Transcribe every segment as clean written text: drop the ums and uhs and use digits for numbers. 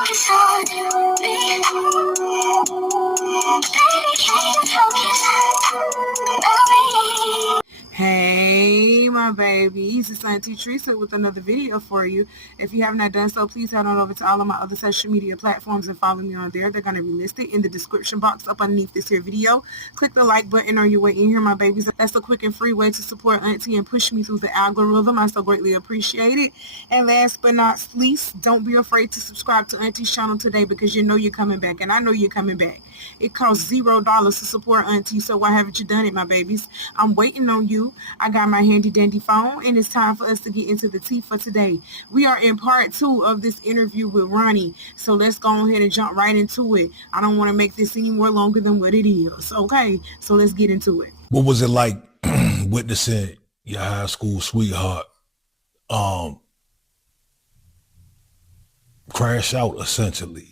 focus on me. Baby, can you focus on me? Hey, my babies, it's Auntie Trice with another video for you. If you have not done so, please head on over to all of my other social media platforms and follow me on there. They're going to be listed in the description box up underneath this here video. Click the like button on your way in here, my babies. That's a quick and free way to support Auntie and push me through the algorithm. I so greatly appreciate it. And last but not least, don't be afraid to subscribe to Auntie's channel today because you know you're coming back, and I know you're coming back. It costs $0 to support Auntie, so why haven't you done it, my babies? I'm waiting on you. I got my handy dandy phone, and it's time for us to get into the tea for today. We are in part 2 of this interview with Ronnie, so let's go ahead and jump right into it. I don't want to make this any more longer than what it is, okay? So let's get into it. What was it like witnessing your high school sweetheart crash out, essentially?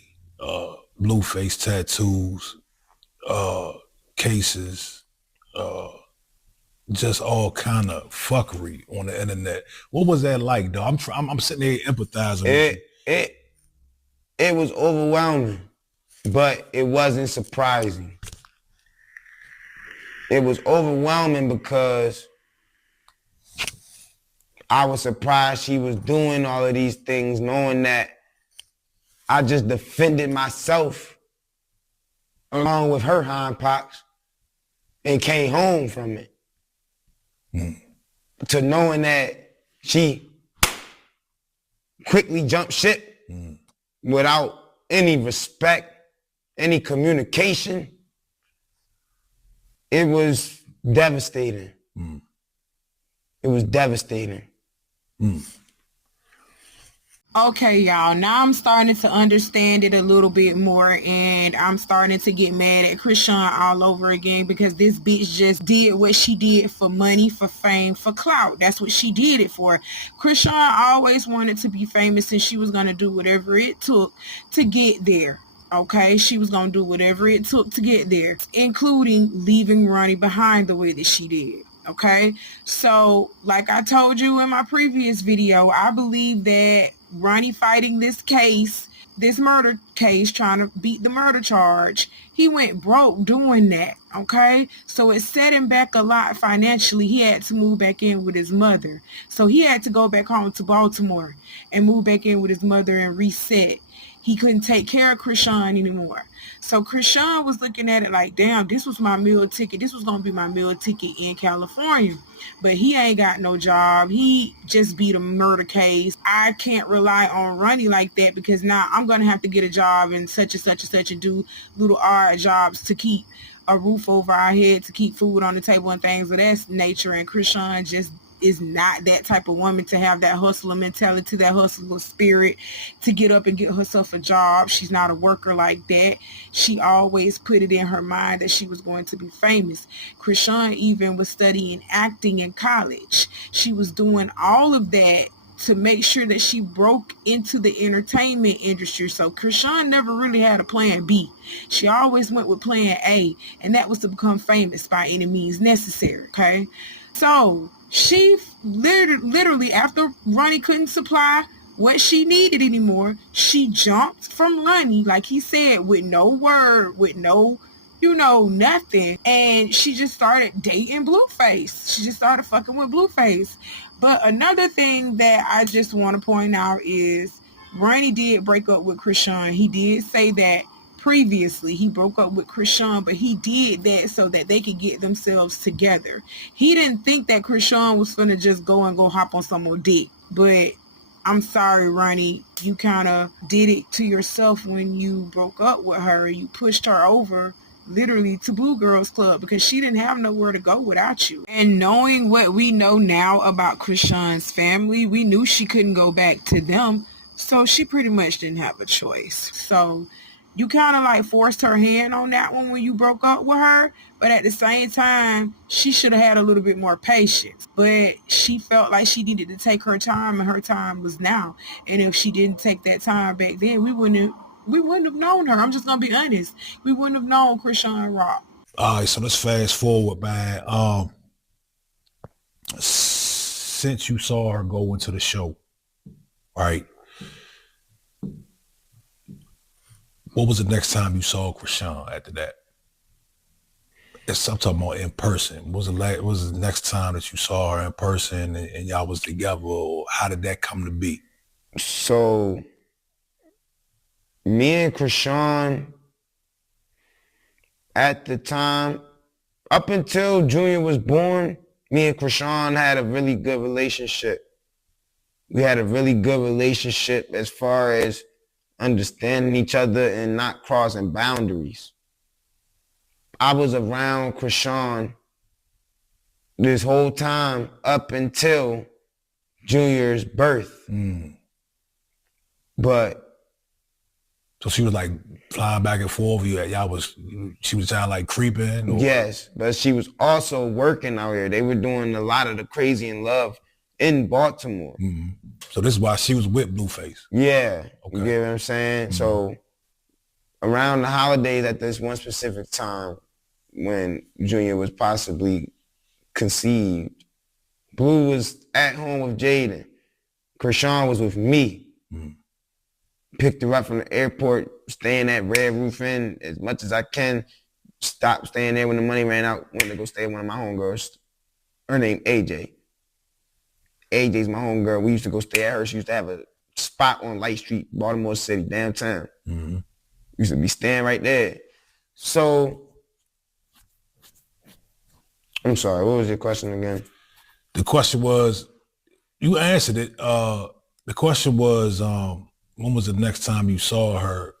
Blue face tattoos, cases, just all kind of fuckery on the internet. What was that like, though? I'm sitting there empathizing with you. It was overwhelming, but it wasn't surprising. It was overwhelming because I was surprised she was doing all of these things, knowing that I just defended myself along with her hind pox and came home from it. To knowing that she quickly jumped ship without any respect, any communication, it was devastating. It was devastating. Okay, y'all, now I'm starting to understand it a little bit more, and I'm starting to get mad at Krishan all over again because this bitch just did what she did for money, for fame, for clout. That's what she did it for. Krishan always wanted to be famous, and she was going to do whatever it took to get there. Okay, she was going to do whatever it took to get there, including leaving Ronnie behind the way that she did. Okay, so like I told you in my previous video, I believe that Ronnie fighting this case, this murder case, trying to beat the murder charge, he went broke doing that. Okay, so it set him back a lot financially. He had to move back in with his mother, so he had to go back home to Baltimore and move back in with his mother and reset. He couldn't take care of Krishan anymore. So Krishan was looking at it like, damn, this was my meal ticket. This was going to be my meal ticket in California. But he ain't got no job. He just beat a murder case. I can't rely on Ronnie like that because now I'm going to have to get a job and such and such and such and do little odd jobs to keep a roof over our head, to keep food on the table and things of that nature. And Krishan just is not that type of woman to have that hustler mentality, that hustler spirit to get up and get herself a job. She's not a worker like that. She always put it in her mind that she was going to be famous. Krishan even was studying acting in college. She was doing all of that to make sure that she broke into the entertainment industry. So Krishan never really had a plan B. She always went with plan A, and that was to become famous by any means necessary. Okay, so she literally, after Ronnie couldn't supply what she needed anymore, she jumped from Ronnie, like he said, with no word, with no, nothing. And she just started dating Blueface. She just started fucking with Blueface. But another thing that I just want to point out is Ronnie did break up with Krishan. He did say that previously he broke up with Krishan, but he did that so that they could get themselves together. He didn't think that Krishan was gonna just go hop on some more dick. But I'm sorry, Ronnie, you kind of did it to yourself when you broke up with her. You pushed her over literally to Blue Girls Club because she didn't have nowhere to go without you. And knowing what we know now about Krishan's family, we knew she couldn't go back to them, so she pretty much didn't have a choice. So you kind of like forced her hand on that one when you broke up with her, but at the same time, she should have had a little bit more patience. But she felt like she needed to take her time, and her time was now. And if she didn't take that time back then, we wouldn't have known her. I'm just gonna be honest. We wouldn't have known Krishan Rock. All right, so let's fast forward, man. Since you saw her go into the show, right? What was the next time you saw Krishan after that? I'm talking about in person. What was the next time that you saw her in person and y'all was together? Or how did that come to be? So, me and Krishan, at the time, up until Junior was born, me and Krishan had a really good relationship. We had a really good relationship as far as understanding each other and not crossing boundaries. I was around Krishan this whole time up until Junior's birth. But so she was like flying back and forth. She was kind of like creeping. Or? Yes, but she was also working out here. They were doing a lot of the Crazy in Love in Baltimore. Mm-hmm. So this is why she was with Blueface. Yeah, okay. You get what I'm saying? Mm-hmm. So around the holidays at this one specific time when Junior was possibly conceived, Blue was at home with Jaden. Krishan was with me. Mm-hmm. Picked her up from the airport, staying at Red Roof Inn as much as I can. Stopped staying there when the money ran out. Went to go stay with one of my homegirls. Her name AJ. AJ's my homegirl. We used to go stay at her. She used to have a spot on Light Street, Baltimore City, downtown. Mm-hmm. Used to be staying right there. So, I'm sorry, what was your question again? The question was, you answered it. The question was, when was the next time you saw her?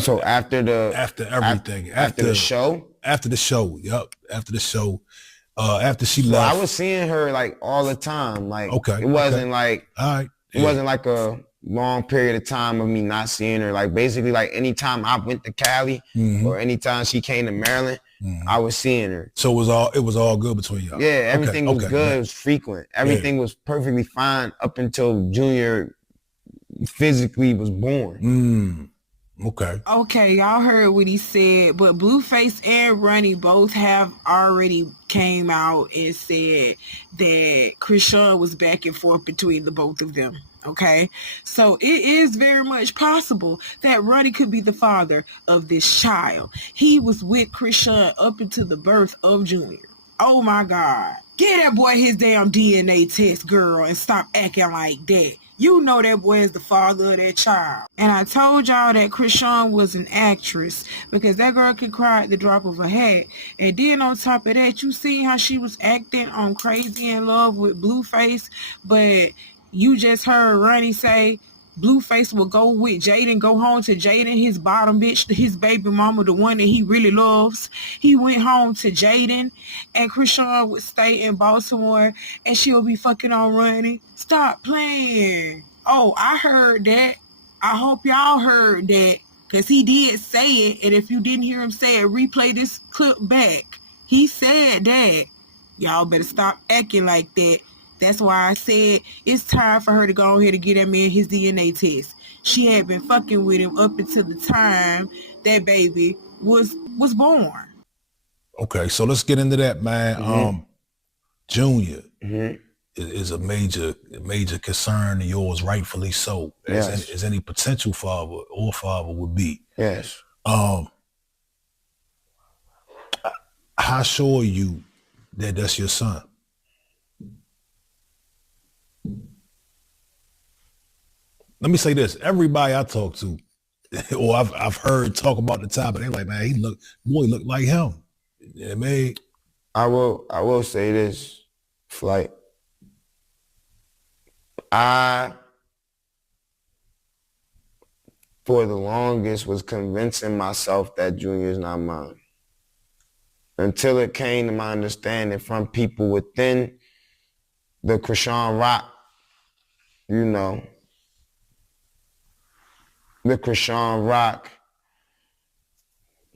So after everything. After the show? After the show, yep. After the show. After she left. I was seeing her like all the time. Like, okay, it wasn't like, all right. It wasn't like a long period of time of me not seeing her. Like basically like anytime I went to Cali or anytime she came to Maryland, I was seeing her. So it was all good between y'all? Yeah, everything was good. Yeah. It was frequent. Everything was perfectly fine up until Junior physically was born. Okay, y'all heard what he said, but Blueface and Ronnie both have already came out and said that Krishan was back and forth between the both of them. Okay, so it is very much possible that Ronnie could be the father of this child. He was with Krishan up until the birth of Junior. Oh my God. Get that boy his damn DNA test, girl, and stop acting like that. You know that boy is the father of that child. And I told y'all that Krishan was an actress because that girl could cry at the drop of a hat. And then on top of that, you see how she was acting on Crazy in Love with Blueface, but you just heard Ronnie say Blueface will go with Jaden, go home to Jaden, his bottom bitch, his baby mama, the one that he really loves. He went home to Jaden, and Krishan would stay in Baltimore, and she'll be fucking on Ronnie. Stop playing. Oh, I heard that. I hope y'all heard that, because he did say it, and if you didn't hear him say it, replay this clip back. He said that. Y'all better stop acting like that. That's why I said it's time for her to go ahead and get that man his DNA test. She had been fucking with him up until the time that baby was born. Okay, so let's get into that, man. Junior is a major concern of yours, rightfully so. Yes. As any potential father or father would be. Yes. How sure are you that that's your son? Let me say this: everybody I talk to, or I've heard talk about the topic, they're like, man, boy look like him. Yeah, man. I will say this, Flight. I, for the longest, was convincing myself that Junior is not mine. Until it came to my understanding from people within the Krishan Rock, the Krishan Rock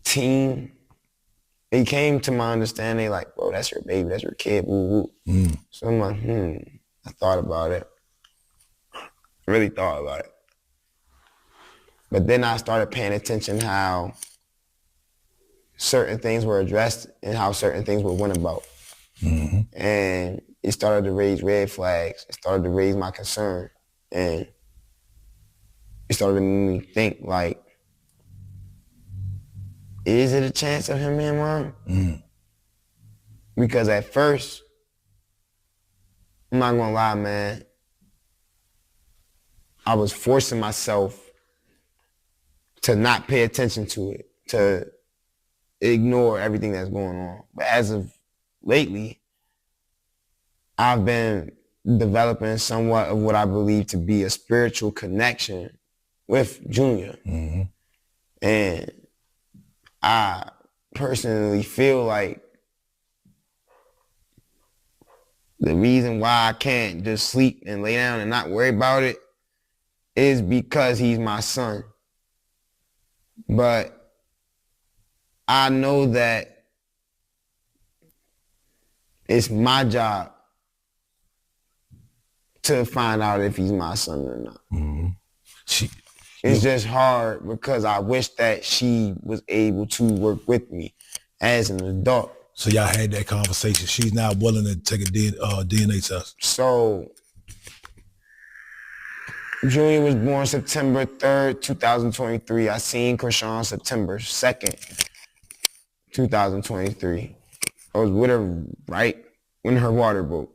team, it came to my understanding like, bro, that's your baby, that's your kid, woo woo. So I'm like, I thought about it. Really thought about it. But then I started paying attention how certain things were addressed and how certain things were went about. And it started to raise red flags. It started to raise my concern. And it started to make me think like, is it a chance of him being mine? Because at first, I'm not gonna lie, man, I was forcing myself to not pay attention to it, to ignore everything that's going on. But as of lately, I've been developing somewhat of what I believe to be a spiritual connection with Junior. And I personally feel like the reason why I can't just sleep and lay down and not worry about it is because he's my son. But I know that it's my job to find out if he's my son or not. It's just hard because I wish that she was able to work with me as an adult. So y'all had that conversation. She's not willing to take a DNA test. So Junior was born September 3rd, 2023. I seen Krishan September 2nd, 2023. I was with her right when her water broke.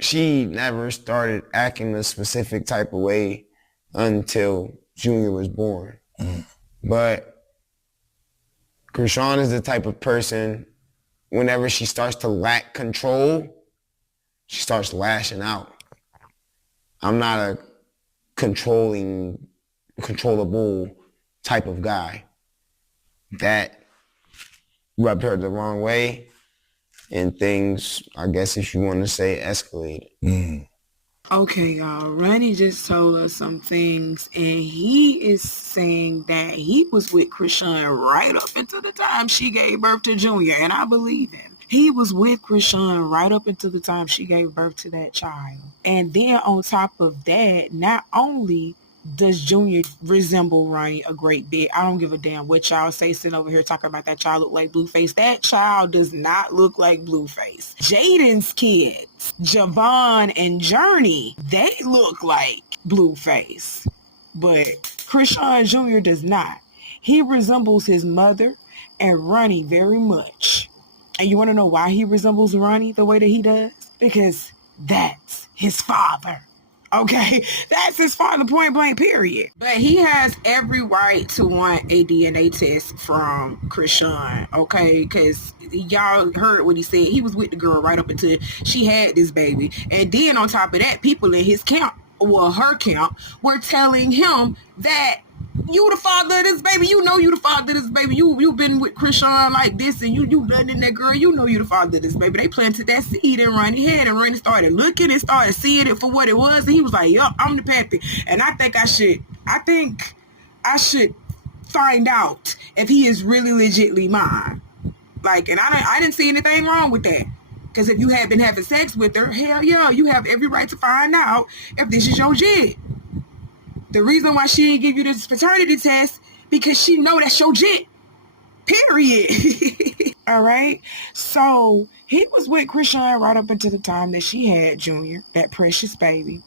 She never started acting a specific type of way until Junior was born. But Krishan is the type of person, whenever she starts to lack control, she starts lashing out. I'm not a controllable type of guy. That rubbed her the wrong way, and things, I guess if you want to say, escalated. Okay, y'all, Ronnie just told us some things, and he is saying that he was with Krishan right up until the time she gave birth to Junior, and I believe him. He was with Krishan right up until the time she gave birth to that child. And then on top of that, not only does Junior resemble Ronnie a great bit, I don't give a damn what y'all say sitting over here talking about that child look like Blueface. That child does not look like Blueface. Jaden's kids, Javon and Journey, they look like Blueface. But Krishan Jr. does not. He resembles his mother and Ronnie very much. And you want to know why he resembles Ronnie the way that he does? Because that's his father. Okay, that's his father, point blank, period. But he has every right to want a DNA test from Krishan, okay? Because y'all heard what he said. He was with the girl right up until she had this baby. And then on top of that, people in his camp, well, her camp, were telling him that you the father of this baby. You know you the father of this baby. You been with Krishan like this, and you done in that girl. You know you the father of this baby. They planted that seed in Ronnie's head, and Ronnie started looking and started seeing it for what it was, and he was like, yup, I'm the pappy. And I think I should find out if he is really legitly mine. Like, and I didn't see anything wrong with that. Because if you had been having sex with her, hell yeah, you have every right to find out if this is your jit. The reason why she didn't give you this paternity test, because she know that's your jit. Period. All right? So, he was with Krishan right up until the time that she had Junior, that precious baby.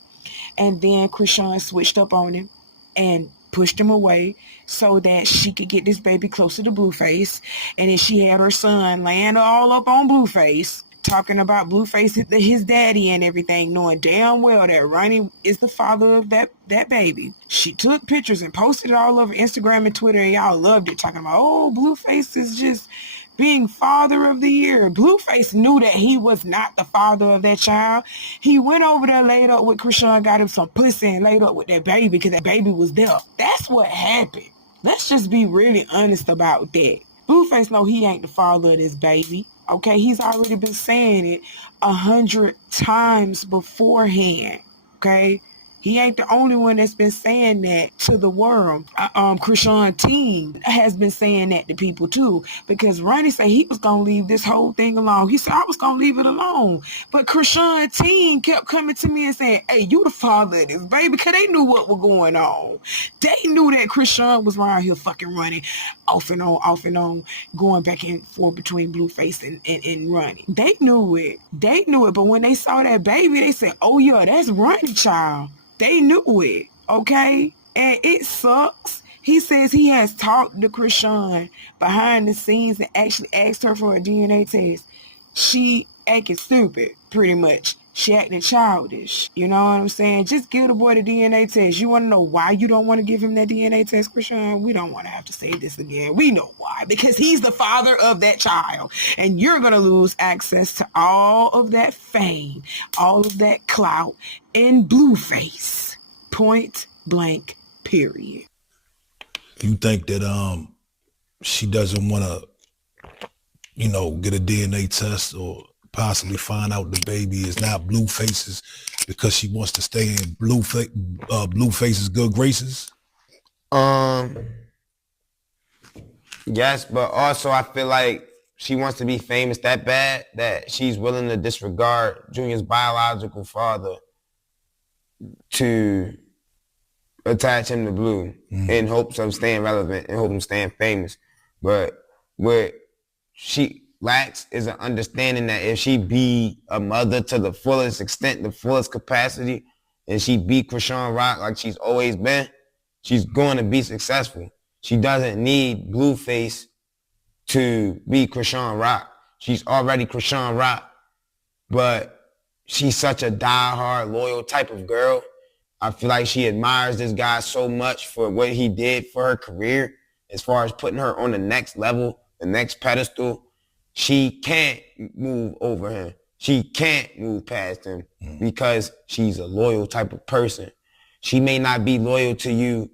And then Krishan switched up on him and pushed him away so that she could get this baby closer to Blueface. And then she had her son laying all up on Blueface, talking about Blueface, his daddy and everything, knowing damn well that Ronnie is the father of that baby. She took pictures and posted it all over Instagram and Twitter, and y'all loved it, talking about, oh, Blueface is just being father of the year. Blueface knew that he was not the father of that child. He went over there, laid up with Krishan, got him some pussy, and laid up with that baby because that baby was there. That's what happened. Let's just be really honest about that. Blueface know he ain't the father of this baby. Okay, he's already been saying it 100 times beforehand. Okay, he ain't the only one that's been saying that to the world. Krishan team has been saying that to people too, because Ronnie said he was gonna leave this whole thing alone. He said I was gonna leave it alone, but Krishan team kept coming to me and saying, "Hey, you the father of this baby," because they knew what was going on. They knew that Krishan was around here fucking running off and on, going back and forth between Blueface and Ronnie. They knew it. But when they saw that baby, they said, "Oh yeah, that's Ronnie child." They knew it, okay? And it sucks. He says he has talked to Krishan behind the scenes and actually asked her for a DNA test. She acted stupid, pretty much. She acting childish. You know what I'm saying? Just give the boy the DNA test. You want to know why you don't want to give him that DNA test, Krishan? We don't want to have to say this again. We know why. Because he's the father of that child. And you're going to lose access to all of that fame, all of that clout, and Blueface. Point blank, period. You think that she doesn't want to, get a DNA test or possibly find out the baby is not Blueface's because she wants to stay in Blueface's good graces? Yes, but also I feel like she wants to be famous that bad that she's willing to disregard Junior's biological father to attach him to Blue in hopes of staying relevant, in hopes of staying famous. But what she lacks is an understanding that if she be a mother to the fullest extent, the fullest capacity, and she be Krishan Rock like she's always been, she's going to be successful. She doesn't need Blueface to be Krishan Rock. She's already Krishan Rock, but she's such a diehard, loyal type of girl. I feel like she admires this guy so much for what he did for her career, as far as putting her on the next level, the next pedestal. She can't move over him. She can't move past him because she's a loyal type of person. She may not be loyal to you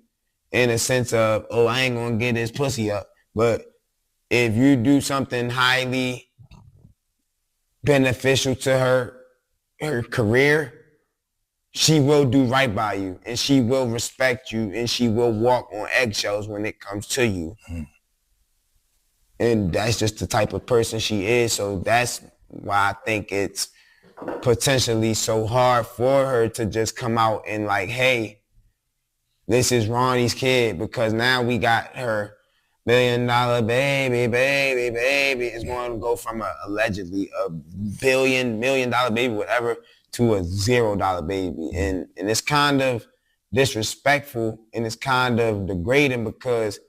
in a sense of, oh, I ain't gonna get his pussy up. But if you do something highly beneficial to her career, she will do right by you, and she will respect you, and she will walk on eggshells when it comes to you. And that's just the type of person she is. So that's why I think it's potentially so hard for her to just come out and like, hey, this is Ronnie's kid, because now we got her $1 million baby. It's going to go from allegedly $1 million baby, whatever, to a $0 baby. And it's kind of disrespectful, and it's kind of degrading, because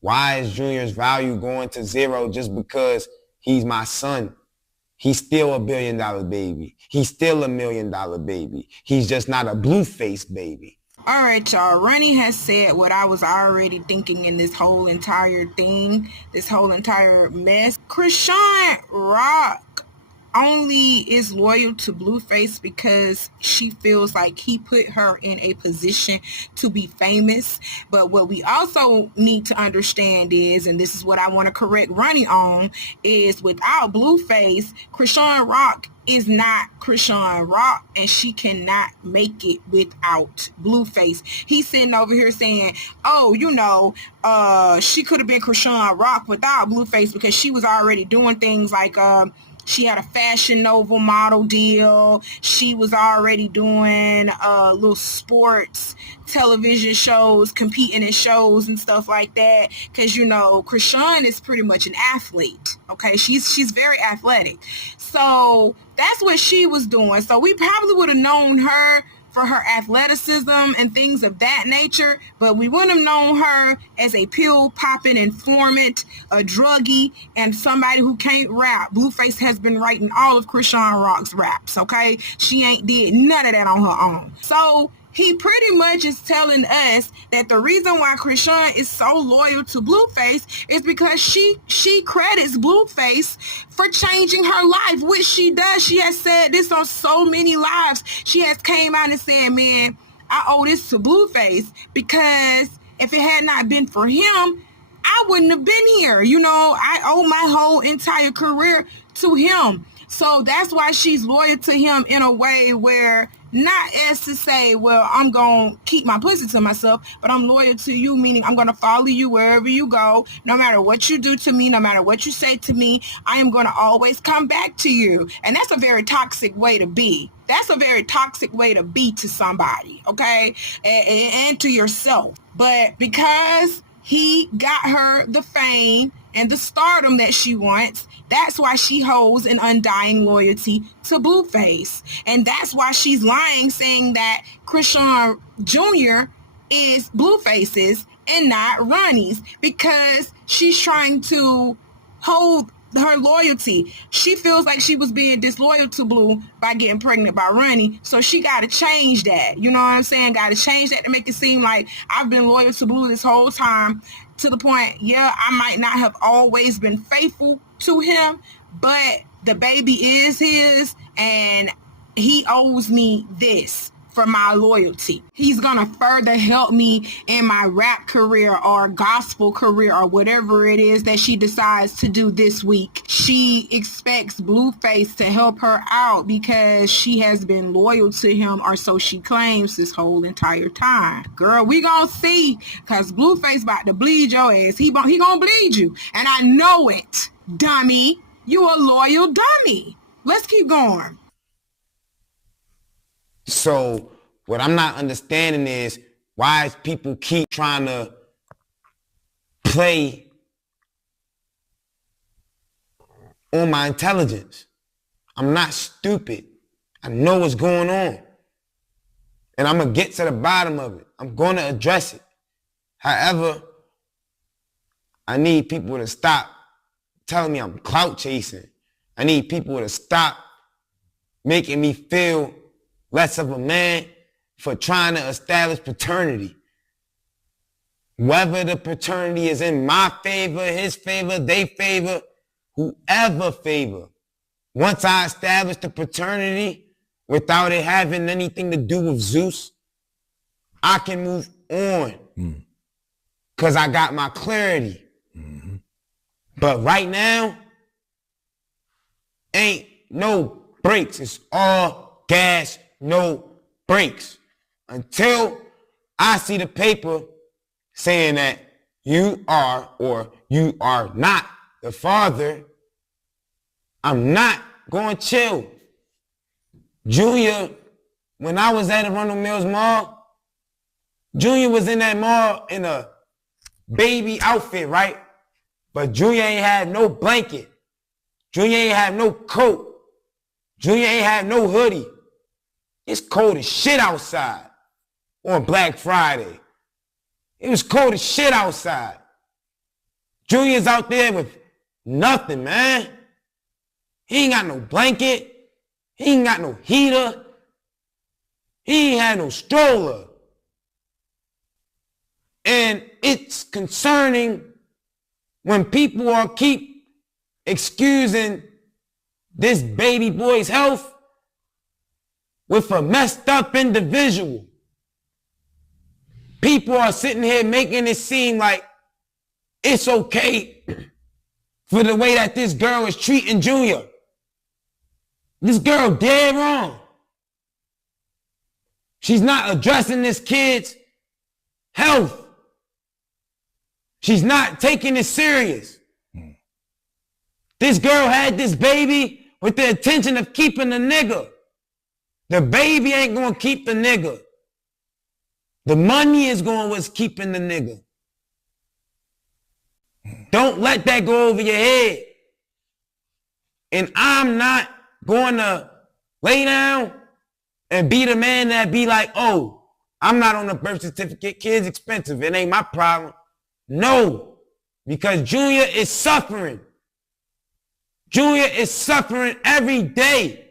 why is Junior's value going to zero just because he's my son? He's still $1 billion baby. He's still $1 million baby. He's just not a Blueface baby. All right, y'all. Ronnie has said what I was already thinking in this whole entire thing, this whole entire mess. Krishan Rock only is loyal to Blueface because she feels like he put her in a position to be famous. But what we also need to understand is, and this is what I want to correct Ronnie on, is without Blueface, Krishan Rock is not Krishan Rock, and she cannot make it without Blueface. He's sitting over here saying, oh, she could have been Krishan Rock without Blueface because she was already doing things like she had a Fashion Nova model deal. She was already doing little sports television shows, competing in shows and stuff like that. Because, Krishan is pretty much an athlete. Okay, she's very athletic. So that's what she was doing. So we probably would have known her for her athleticism and things of that nature, but we wouldn't have known her as a pill-popping informant, a druggie, and somebody who can't rap. Blueface has been writing all of Krishan Rock's raps, okay? She ain't did none of that on her own. So he pretty much is telling us that the reason why Krishan is so loyal to Blueface is because she credits Blueface for changing her life, which she does. She has said this on so many lives. She has came out and said, man, I owe this to Blueface, because if it had not been for him, I wouldn't have been here. I owe my whole entire career to him. So that's why she's loyal to him in a way where, not as to say, well, I'm going to keep my pussy to myself, but I'm loyal to you, meaning I'm going to follow you wherever you go. No matter what you do to me, no matter what you say to me, I am going to always come back to you. And that's a very toxic way to be. That's a very toxic way to be to somebody, okay? And to yourself. But because he got her the fame and the stardom that she wants, that's why she holds an undying loyalty to Blueface. And that's why she's lying, saying that Krishan Jr. is Blueface's, and not Ronnie's, because she's trying to hold her loyalty. She feels like she was being disloyal to Blue by getting pregnant by Ronnie, so she got to change that. You know what I'm saying? Got to change that to make it seem like I've been loyal to Blue this whole time, to the point, yeah, I might not have always been faithful to him, but the baby is his, and he owes me this for my loyalty. He's gonna further help me in my rap career or gospel career or whatever it is that she decides to do this week. She expects Blueface to help her out because she has been loyal to him, or so she claims, this whole entire time. Girl, we gonna see, cause Blueface about to bleed your ass. He gonna bleed you, and I know it, dummy. You a loyal dummy. Let's keep going. So what I'm not understanding is why people keep trying to play on my intelligence. I'm not stupid. I know what's going on. And I'm going to get to the bottom of it. I'm going to address it. However, I need people to stop telling me I'm clout chasing. I need people to stop making me feel less of a man for trying to establish paternity. Whether the paternity is in my favor, his favor, they favor, whoever favor. Once I establish the paternity without it having anything to do with Zeus, I can move on. Because I got my clarity. Mm-hmm. But right now, ain't no brakes. It's all gas, no brakes. Until I see the paper saying that you are or you are not the father, I'm not going to chill. Junior, when I was at Arundel Mills Mall, Junior was in that mall in a baby outfit, right? But Junior ain't had no blanket. Junior ain't have no coat. Junior ain't have no hoodie. It's cold as shit outside on Black Friday. It was cold as shit outside. Junior's out there with nothing, man. He ain't got no blanket. He ain't got no heater. He ain't had no stroller. And it's concerning when people are keep excusing this baby boy's health with a messed up individual. People are sitting here making it seem like it's okay for the way that this girl is treating Junior. This girl dead wrong. She's not addressing this kid's health. She's not taking it serious. This girl had this baby with the intention of keeping the nigga. The baby ain't gonna keep the nigga. The money is going what's keeping the nigga. Don't let that go over your head. And I'm not going to lay down and be the man that be like, oh, I'm not on the birth certificate. Kid's expensive. It ain't my problem. No, because Junior is suffering. Junior is suffering every day.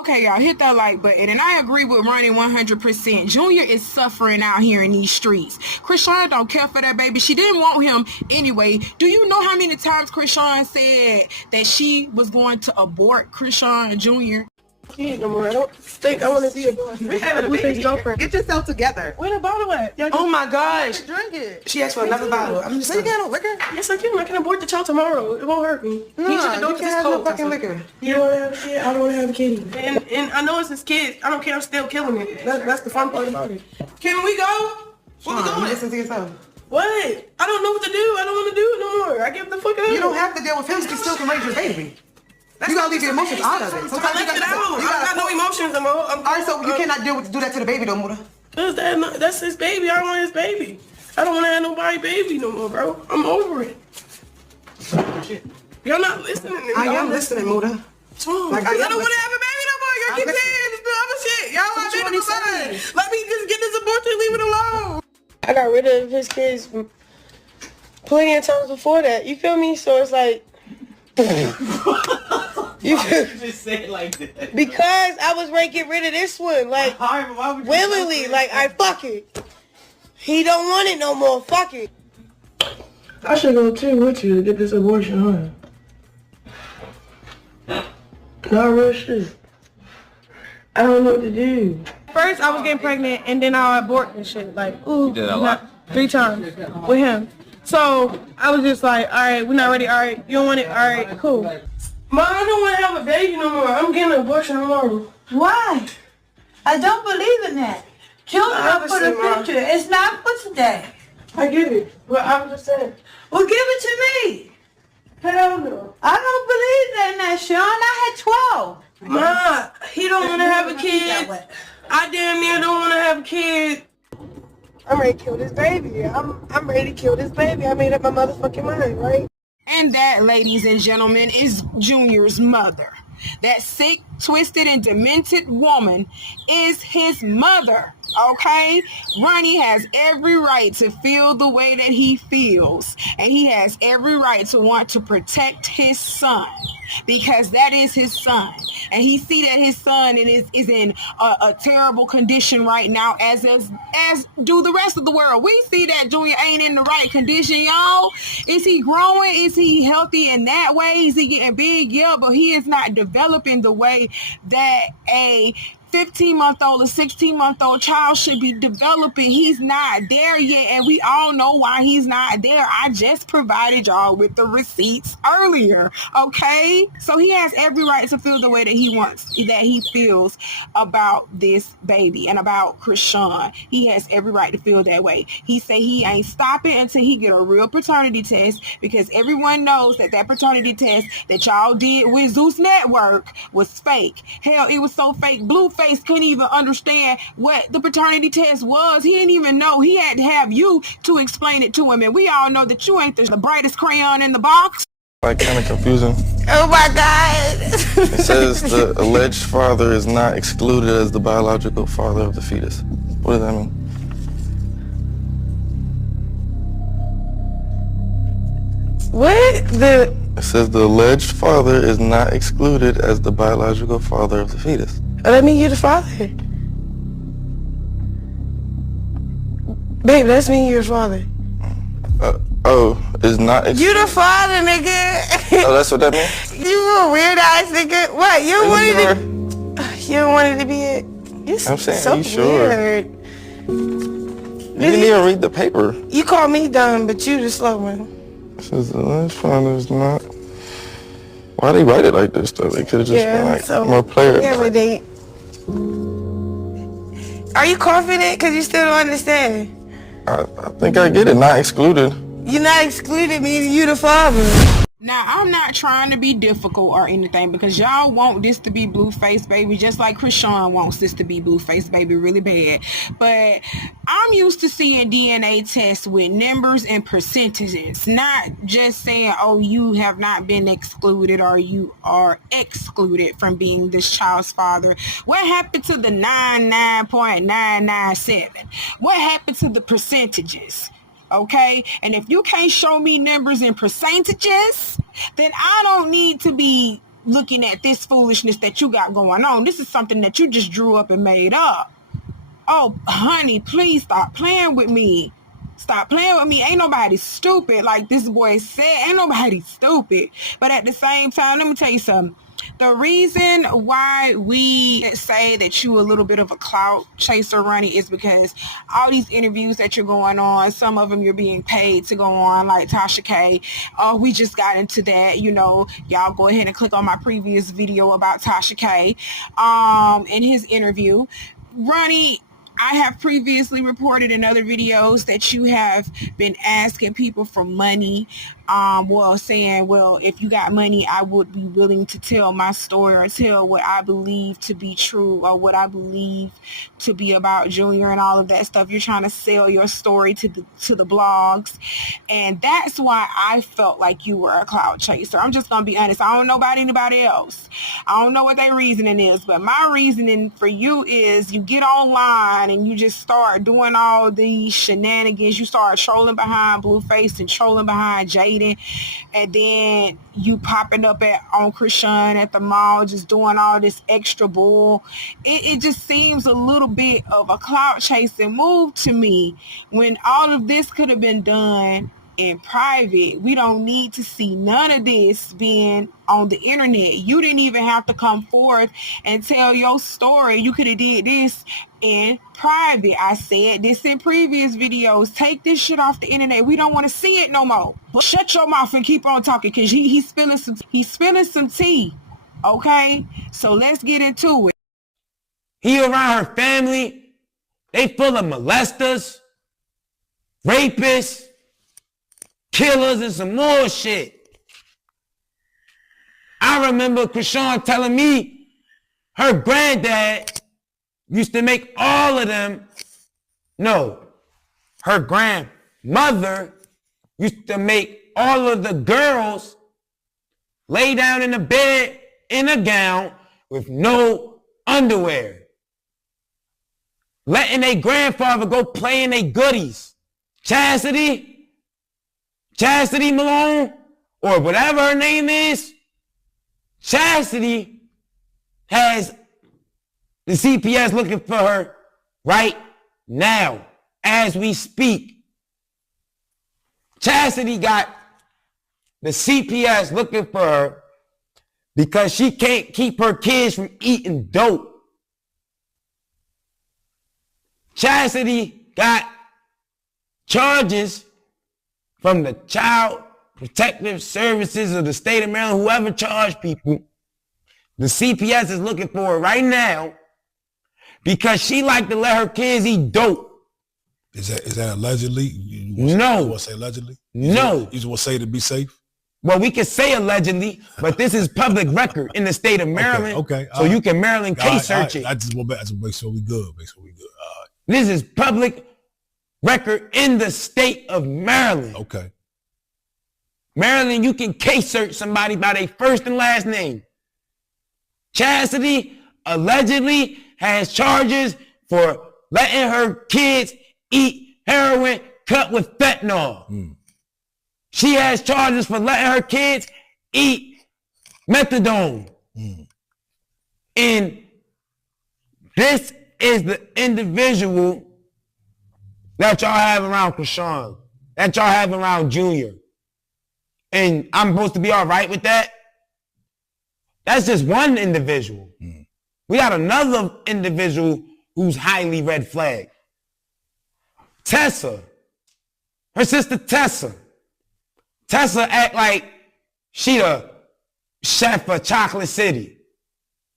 Okay, y'all, hit that like button. And I agree with Ronnie 100%. Junior is suffering out here in these streets. Krishan don't care for that baby. She didn't want him anyway. Do you know how many times Krishan said that she was going to abort Krishan Jr.? No more. I don't think I want to be a boyfriend. Blueface girlfriend. Get yourself together. Where the bottle at? Oh my gosh. Drink it. She asked for another bottle. I'm just you get no liquor? Yes, I can. I can abort the child tomorrow. It won't hurt me. No, you can't have no fucking liquor. You don't want to have a kid? I don't want to have a kid. And I know it's his kid. I don't care. I'm still killing it. That's the fun part about it. Can we go? Where we going? Listen to yourself. What? I don't know what to do. I don't want to do it no more. I give the fuck up. You don't have to deal with him. You still can raise your baby. You gotta leave your emotions out of it. Sometimes I left it out. I got no emotions no more. Alright, so you cannot do that to the baby though, Muda. Cause that's his baby. I don't want his baby. I don't want to have nobody baby no more, bro. I'm over it. Y'all not listening to me. I am listening, Muda. What's wrong? Like, I don't want to have a baby no more. Y'all keep saying this other shit. Y'all want baby no more. Let me just get this abortion and leave it alone. I got rid of his kids plenty of times before that. You feel me? So it's like, you just say it like that. Because I was ready to get rid of this one, like willingly, like I fuck it. He don't want it no more. Fuck it. I should go too with you to get this abortion, huh? No real shit. I don't know what to do. First, I was getting pregnant, and then I abort and shit. Like, ooh, You did that a lot? 3 times with him. So I was just like, all right, we're not ready. All right, you don't want it. All right, cool. Mom, I don't want to have a baby no more. I'm getting an abortion tomorrow. Why? I don't believe in that. Children are for the Mom. future. It's not for today. I get it, but I was just saying. Well, give it to me. Hell no. I don't believe in that, Sean. I had 12. Ma, he don't want to have a kid. I damn near don't want to have a kid. I'm ready to kill this baby. I'm ready to kill this baby. I made up my motherfucking mind, right? And that, ladies and gentlemen, is Junior's mother. That sick, twisted, and demented woman is his mother, okay? Ronnie has every right to feel the way that he feels, and he has every right to want to protect his son, because that is his son. And he see that his son is in a terrible condition right now, as do the rest of the world. We see that Junior ain't in the right condition, y'all. Is he growing? Is he healthy in that way? Is he getting big? Yeah, but he is not developing the way that a 15-month-old or 16-month-old child should be developing. He's not there yet, and we all know why he's not there. I just provided y'all with the receipts earlier, okay? So he has every right to feel the way that he feels about this baby and about Krishan. He has every right to feel that way. He say he ain't stopping until he get a real paternity test, because everyone knows that paternity test that y'all did with Zeus Network was fake. Hell, it was so fake, Blueface couldn't even understand what the paternity test was. He didn't even know. He had to have you to explain it to him, and we all know that you ain't the brightest crayon in the box. Like, kind of confusing. Oh my God. It says the alleged father is not excluded as the biological father of the fetus. What does that mean? What? It says the alleged father is not excluded as the biological father of the fetus. Oh, that mean you the father? Babe, that's mean you're the father. Is not excluded. You the father, nigga. Oh, that's what that means? You a weird ass nigga. What? You don't want it to be it? I'm saying, so are you sure? weird. You didn't even read the paper. You call me dumb, but you the slow one. It says the alleged father is not. Why they write it like this though? They could have just been like more player. Yeah, are you confident? Cause you still don't understand. I think I get it. Not excluded. You're not excluded, meaning you the father. Now, I'm not trying to be difficult or anything, because y'all want this to be Blueface Baby, just like Krishan wants this to be Blueface Baby really bad. But I'm used to seeing DNA tests with numbers and percentages, not just saying, oh, you have not been excluded or you are excluded from being this child's father. What happened to the 99.997? What happened to the percentages? Okay, and if you can't show me numbers and percentages, then I don't need to be looking at this foolishness that you got going on. This is something that you just drew up and made up. Oh, honey, please stop playing with me. Stop playing with me. Ain't nobody stupid, like this boy said. Ain't nobody stupid. But at the same time, let me tell you something. The reason why we say that you a little bit of a clout chaser, Ronnie, is because all these interviews that you're going on, some of them you're being paid to go on, like Tasha K. We just got into that, you know. Y'all go ahead and click on my previous video about Tasha K. In his interview. Ronnie, I have previously reported in other videos that you have been asking people for money saying, well, if you got money, I would be willing to tell my story or tell what I believe to be true or what I believe to be about Junior and all of that stuff. You're trying to sell your story to the blogs. And that's why I felt like you were a clout chaser. I'm just going to be honest. I don't know about anybody else. I don't know what their reasoning is, but my reasoning for you is you get online and you just start doing all these shenanigans. You start trolling behind Blueface and trolling behind Jaden, and then you popping up on Krishan at the mall just doing all this extra bull. It just seems a little bit of a clout chasing move to me when all of this could have been done in private. We don't need to see none of this being on the internet. You didn't even have to come forth and tell your story. You could have did this in private. I said this in previous videos. Take this shit off the internet. We don't want to see it no more. But shut your mouth and keep on talking, because he's spilling some tea. Okay? So let's get into it. He around her family. They full of molesters, rapists, killers, and some more shit. I remember Krishan telling me her granddad used to make all of them. No, her grandmother used to make all of the girls lay down in the bed in a gown with no underwear, letting their grandfather go play in their goodies. Chastity Malone, or whatever her name is, Chastity has the CPS looking for her right now as we speak. Chastity got the CPS looking for her because she can't keep her kids from eating dope. Chastity got charges from the Child Protective Services of the state of Maryland, whoever charged people. The CPS is looking for her right now because she like to let her kids eat dope. Is that allegedly? No. You want to say allegedly? No. You just want to say to be safe? Well, we can say allegedly, but this is public record in the state of Maryland. Okay. So you can Maryland case search it. I just want to make sure we good. This is public record in the state of Maryland. Okay. Maryland, you can case search somebody by their first and last name. Chastity allegedly has charges for letting her kids eat heroin cut with fentanyl. She has charges for letting her kids eat methadone. And this is the individual that y'all have around Krishan, that y'all have around Junior. And I'm supposed to be all right with that? That's just one individual. We got another individual who's highly red flag. Tessa. Her sister Tessa. Tessa act like she the chef of Chocolate City.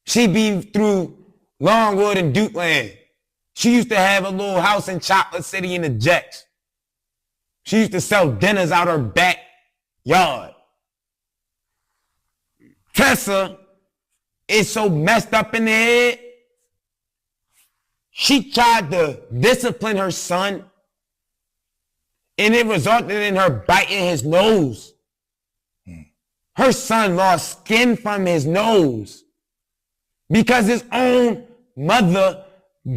She be through Longwood and Dukeland. She used to have a little house in Chocolate City in the Jets. She used to sell dinners out her backyard. Tessa is so messed up in the head. She tried to discipline her son, and it resulted in her biting his nose. Her son lost skin from his nose because his own mother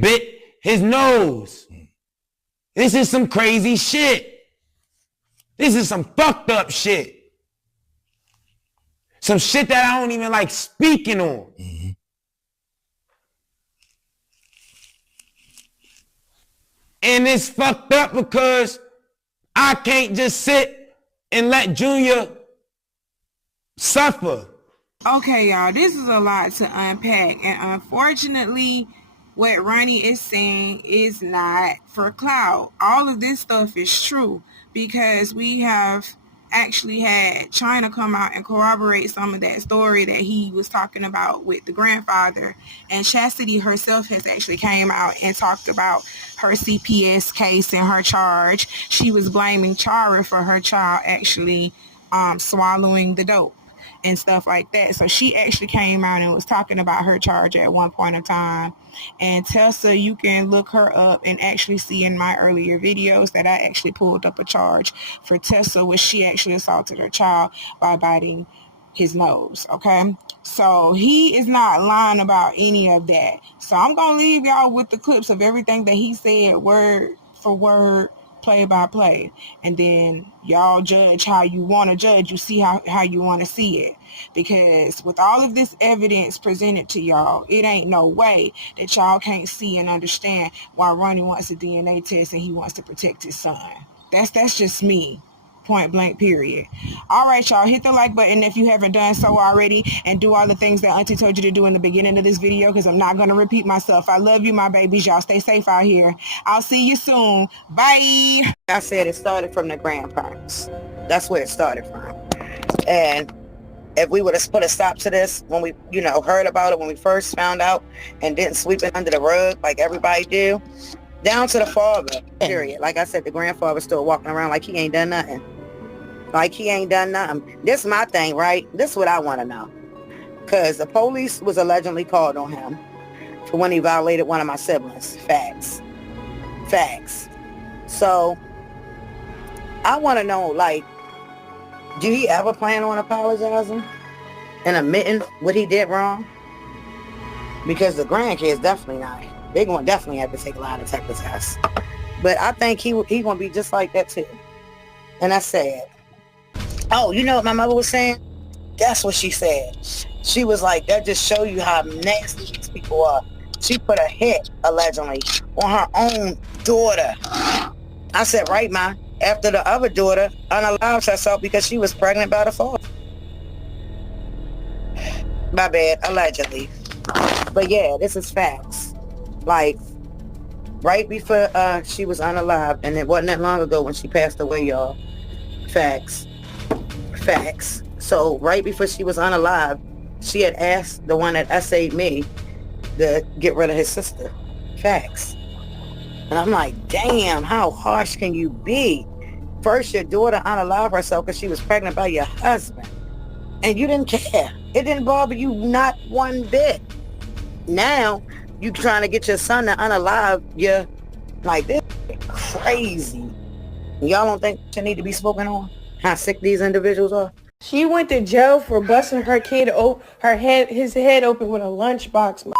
bit his nose. This is some crazy shit. This is some fucked up shit. Some shit that I don't even like speaking on. And it's fucked up because I can't just sit and let Junior suffer. Okay, y'all, this is a lot to unpack, and unfortunately, what Ronnie is saying is not for clout. All of this stuff is true because we have actually had China come out and corroborate some of that story that he was talking about with the grandfather, and Chastity herself has actually came out and talked about her CPS case and her charge. She was blaming Chara for her child actually swallowing the dope and stuff like that. So she actually came out and was talking about her charge at one point in time. And Tessa, you can look her up and actually see in my earlier videos that I actually pulled up a charge for Tessa, where she actually assaulted her child by biting his nose. Okay, so he is not lying about any of that. So I'm gonna leave y'all with the clips of everything that he said, word for word, play by play, and then y'all judge how you want to judge. You see how you want to see it, because with all of this evidence presented to y'all, it ain't no way that y'all can't see and understand why Ronnie wants a DNA test and he wants to protect his son. That's just me. Point blank, period. All right, y'all, hit the like button if you haven't done so already, and do all the things that Auntie told you to do in the beginning of this video, because I'm not going to repeat myself. I love you, my babies. Y'all stay safe out here. I'll see you soon. Bye. I said it started from the grandparents. That's where it started from. And if we would have put a stop to this when we, heard about it when we first found out, and didn't sweep it under the rug like everybody do, down to the father, period. Like I said, the grandfather's still walking around like he ain't done nothing. Like he ain't done nothing. This is my thing, right? This is what I want to know. Because the police was allegedly called on him for when he violated one of my siblings. Facts. So, I want to know, like, do he ever plan on apologizing and admitting what he did wrong? Because the grandkids definitely not. They're going to definitely have to take a lie detector test. But I think he going to be just like that too. And that's sad. Oh, you know what my mother was saying? That's what she said. She was like, that just show you how nasty these people are. She put a hit, allegedly, on her own daughter. I said, right, Ma. After the other daughter unalived herself because she was pregnant by the father. My bad, allegedly. But yeah, this is facts. Like, right before she was unalived, and it wasn't that long ago when she passed away, y'all. Facts. So right before she was unalived, she had asked the one that essayed me to get rid of his sister. Facts. And I'm like, damn, how harsh can you be? First, your daughter unalived herself because she was pregnant by your husband, and you didn't care. It didn't bother you not one bit. Now you trying to get your son to unalive you. Like, this is crazy. Y'all don't think she need to be spoken on? How sick these individuals are? She went to jail for busting her kid his head open with a lunchbox.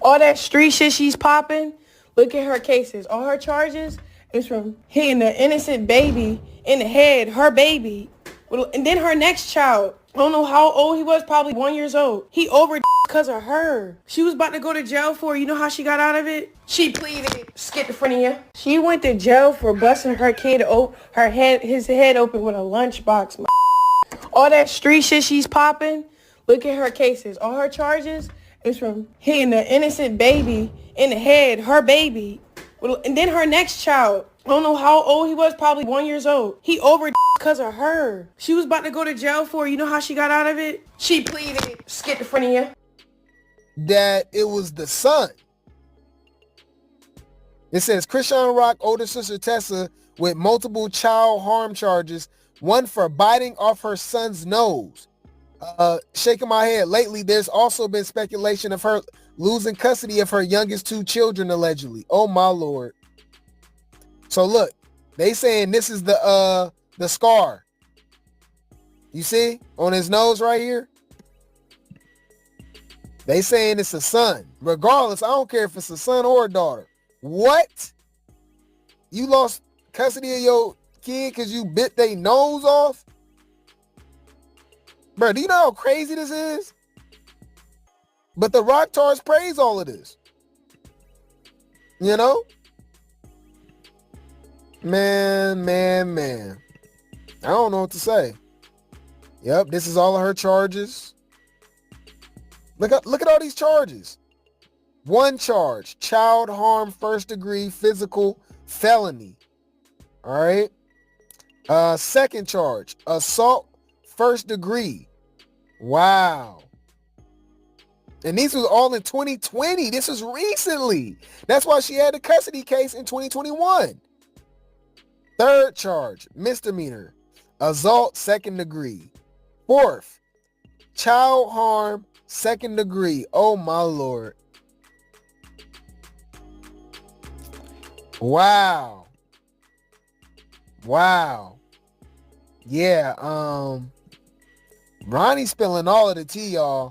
All that street shit she's popping. Look at her cases. All her charges is from hitting an innocent baby in the head, her baby, and then her next child. I don't know how old he was, probably 1 year old. He overdosed because of her. She was about to go to jail for, you know how she got out of it? She pleaded schizophrenia. She went to jail for busting her kid his head open with a lunchbox. All that street shit she's popping. Look at her cases. All her charges is from hitting an innocent baby in the head, her baby, and then her next child. I don't know how old he was, probably 1 year old. He overdosed because of her. She was about to go to jail for, you know how she got out of it? She pleaded schizophrenia. That it was the son. It says Krishan Rock older sister Tessa with multiple child harm charges, one for biting off her son's nose. Shaking my head. Lately, there's also been speculation of her losing custody of her youngest two children, allegedly. Oh my Lord. So look, they saying this is the scar. You see on his nose right here? They saying it's a son. Regardless, I don't care if it's a son or a daughter. What? You lost custody of your kid because you bit their nose off? Bro, do you know how crazy this is? But the Rock Tars praise all of this. You know? Man. I don't know what to say. Yep, this is all of her charges. Look at all these charges. One charge, child harm, first degree, physical felony. All right. Second charge, assault, first degree. Wow. And these was all in 2020. This was recently. That's why she had the custody case in 2021. Third charge, misdemeanor, Assault, second degree. Fourth, child harm, second degree. Oh my Lord. Wow. Wow. Yeah, Ronnie's spilling all of the tea, y'all.